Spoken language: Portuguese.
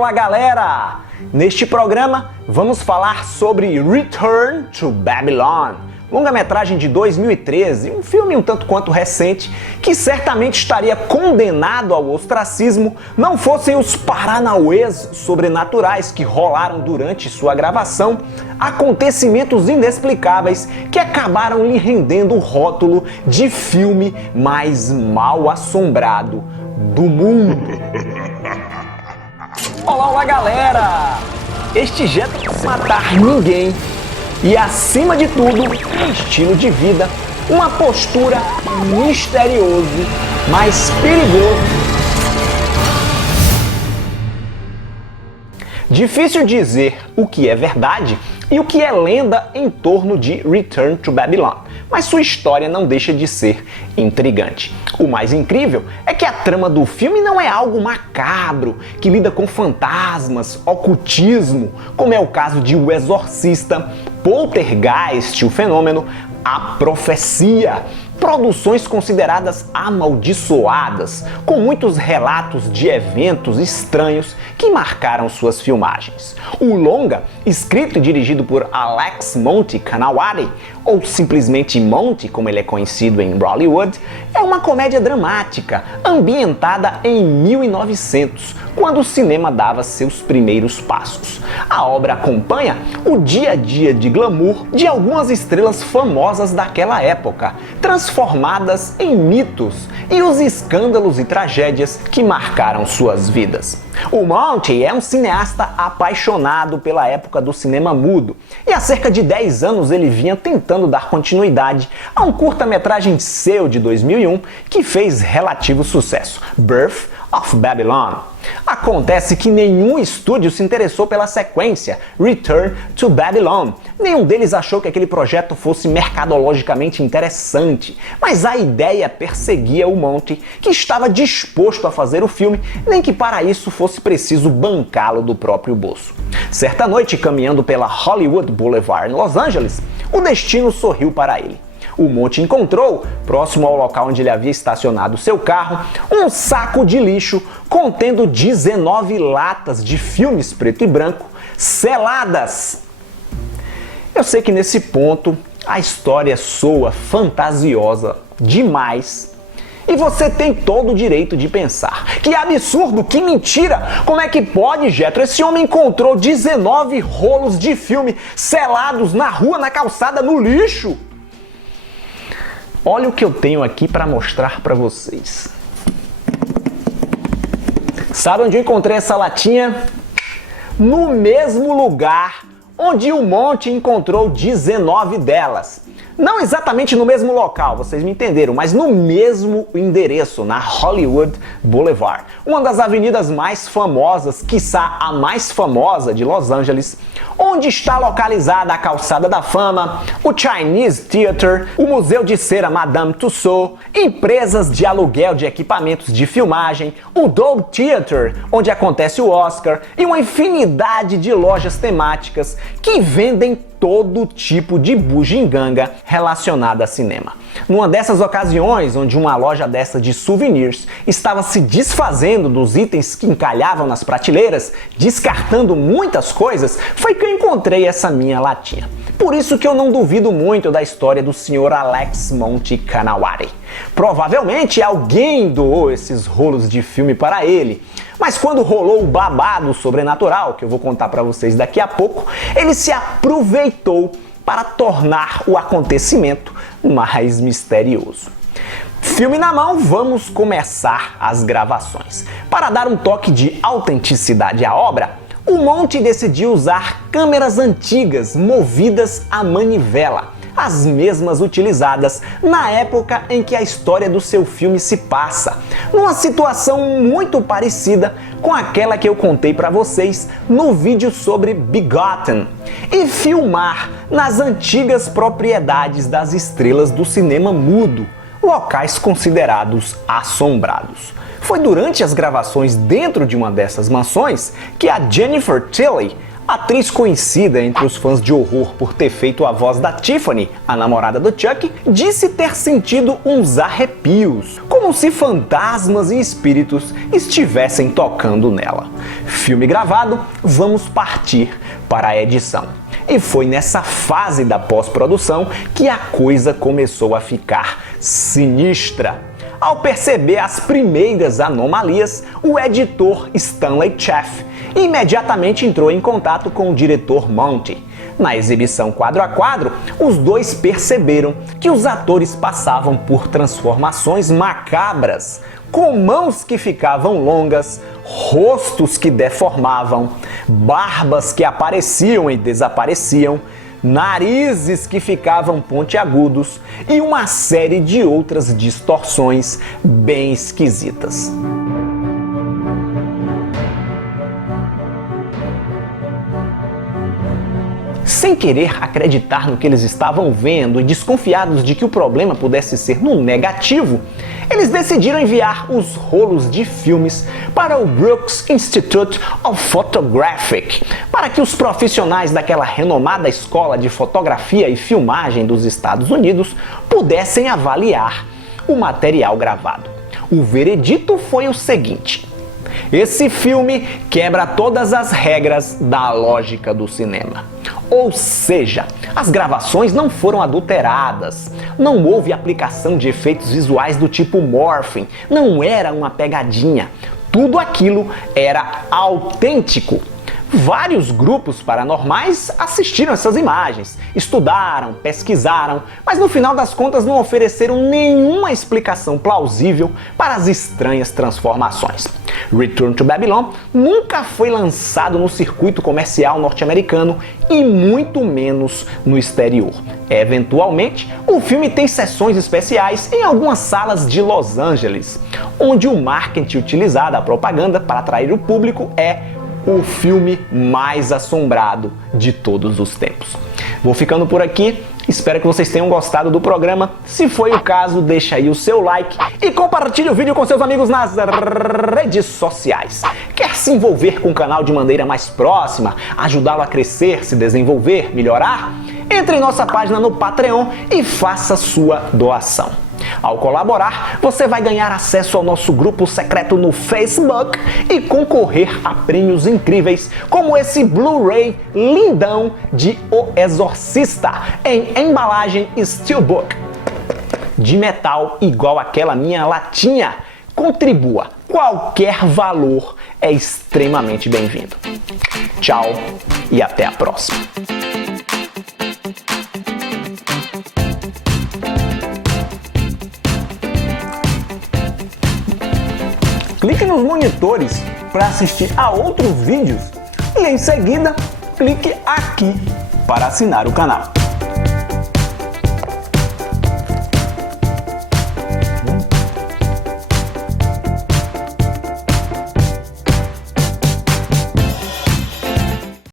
Olá galera! Neste programa vamos falar sobre Return to Babylon, longa-metragem de 2013, um filme um tanto quanto recente que certamente estaria condenado ao ostracismo não fossem os paranauês sobrenaturais que rolaram durante sua gravação, acontecimentos inexplicáveis que acabaram lhe rendendo o rótulo de filme mais mal assombrado do mundo. Olá galera! Este jet não vai matar ninguém e, acima de tudo, um estilo de vida, uma postura misterioso, mas perigoso. Difícil dizer o que é verdade e o que é lenda em torno de Return to Babylon, mas sua história não deixa de ser intrigante. O mais incrível é que a trama do filme não é algo macabro, que lida com fantasmas, ocultismo, como é o caso de O Exorcista, Poltergeist, o Fenômeno, A Profecia. Produções consideradas amaldiçoadas, com muitos relatos de eventos estranhos que marcaram suas filmagens. O longa, escrito e dirigido por Alex Monty Kanawari, ou simplesmente Monty, como ele é conhecido em Hollywood, é uma comédia dramática ambientada em 1900, quando o cinema dava seus primeiros passos. A obra acompanha o dia a dia de glamour de algumas estrelas famosas daquela época, transformadas em mitos, e os escândalos e tragédias que marcaram suas vidas. O Monty é um cineasta apaixonado pela época do cinema mudo, e há cerca de 10 anos ele vinha tentando dar continuidade a um curta-metragem seu de 2001 que fez relativo sucesso, Birth of Babylon. Acontece que nenhum estúdio se interessou pela sequência, Return to Babylon. Nenhum deles achou que aquele projeto fosse mercadologicamente interessante, mas a ideia perseguia o Monty, que estava disposto a fazer o filme, nem que para isso fosse preciso bancá-lo do próprio bolso. Certa noite, caminhando pela Hollywood Boulevard em Los Angeles, o destino sorriu para ele. O Monty encontrou, próximo ao local onde ele havia estacionado seu carro, um saco de lixo contendo 19 latas de filmes preto e branco seladas. Eu sei que nesse ponto a história soa fantasiosa demais e você tem todo o direito de pensar: que absurdo, que mentira! Como é que pode, Jetro? Esse homem encontrou 19 rolos de filme selados na rua, na calçada, no lixo? Olha o que eu tenho aqui para mostrar para vocês. Sabe onde eu encontrei essa latinha? No mesmo lugar onde o Monty encontrou 19 delas. Não exatamente no mesmo local, vocês me entenderam, mas no mesmo endereço, na Hollywood Boulevard, uma das avenidas mais famosas, quiçá a mais famosa de Los Angeles, onde está localizada a Calçada da Fama, o Chinese Theatre, o Museu de Cera Madame Tussauds, empresas de aluguel de equipamentos de filmagem, o Dove Theatre, onde acontece o Oscar, e uma infinidade de lojas temáticas que vendem todo tipo de bugiganga relacionada a cinema. Numa dessas ocasiões, onde uma loja dessa de souvenirs estava se desfazendo dos itens que encalhavam nas prateleiras, descartando muitas coisas, foi que eu encontrei essa minha latinha. Por isso que eu não duvido muito da história do Sr. Alex Monty Kanawari. Provavelmente alguém doou esses rolos de filme para ele, mas quando rolou o babado sobrenatural, que eu vou contar para vocês daqui a pouco, ele se aproveitou para tornar o acontecimento mais misterioso. Filme na mão, vamos começar as gravações. Para dar um toque de autenticidade à obra, o Monty decidiu usar câmeras antigas movidas a manivela, as mesmas utilizadas na época em que a história do seu filme se passa, numa situação muito parecida com aquela que eu contei para vocês no vídeo sobre Begotten, e filmar nas antigas propriedades das estrelas do cinema mudo, locais considerados assombrados. Foi durante as gravações dentro de uma dessas mansões que a Jennifer Tilly, atriz conhecida entre os fãs de horror por ter feito a voz da Tiffany, a namorada do Chuck, disse ter sentido uns arrepios, como se fantasmas e espíritos estivessem tocando nela. Filme gravado, vamos partir para a edição. E foi nessa fase da pós-produção que a coisa começou a ficar sinistra. Ao perceber as primeiras anomalias, o editor Stanley Chaff imediatamente entrou em contato com o diretor Monty. Na exibição quadro a quadro, os dois perceberam que os atores passavam por transformações macabras, com mãos que ficavam longas, rostos que deformavam, barbas que apareciam e desapareciam, narizes que ficavam pontiagudos e uma série de outras distorções bem esquisitas. Sem querer acreditar no que eles estavam vendo e desconfiados de que o problema pudesse ser no negativo, eles decidiram enviar os rolos de filmes para o Brooks Institute of Photographic, para que os profissionais daquela renomada escola de fotografia e filmagem dos Estados Unidos pudessem avaliar o material gravado. O veredito foi o seguinte: esse filme quebra todas as regras da lógica do cinema. Ou seja, as gravações não foram adulteradas, não houve aplicação de efeitos visuais do tipo morphing, não era uma pegadinha. Tudo aquilo era autêntico. Vários grupos paranormais assistiram essas imagens, estudaram, pesquisaram, mas no final das contas não ofereceram nenhuma explicação plausível para as estranhas transformações. Return to Babylon nunca foi lançado no circuito comercial norte-americano e muito menos no exterior. Eventualmente, o filme tem sessões especiais em algumas salas de Los Angeles, onde o marketing utilizado, a propaganda para atrair o público é o filme mais assombrado de todos os tempos. Vou ficando por aqui, espero que vocês tenham gostado do programa. Se foi o caso, deixa aí o seu like e compartilhe o vídeo com seus amigos nas redes sociais. Quer se envolver com o canal de maneira mais próxima, ajudá-lo a crescer, se desenvolver, melhorar? Entre em nossa página no Patreon e faça sua doação. Ao colaborar, você vai ganhar acesso ao nosso grupo secreto no Facebook e concorrer a prêmios incríveis, como esse Blu-ray lindão de O Exorcista, em embalagem Steelbook, de metal igual aquela minha latinha. Contribua, qualquer valor é extremamente bem-vindo. Tchau e até a próxima. Clique nos monitores para assistir a outros vídeos e em seguida clique aqui para assinar o canal.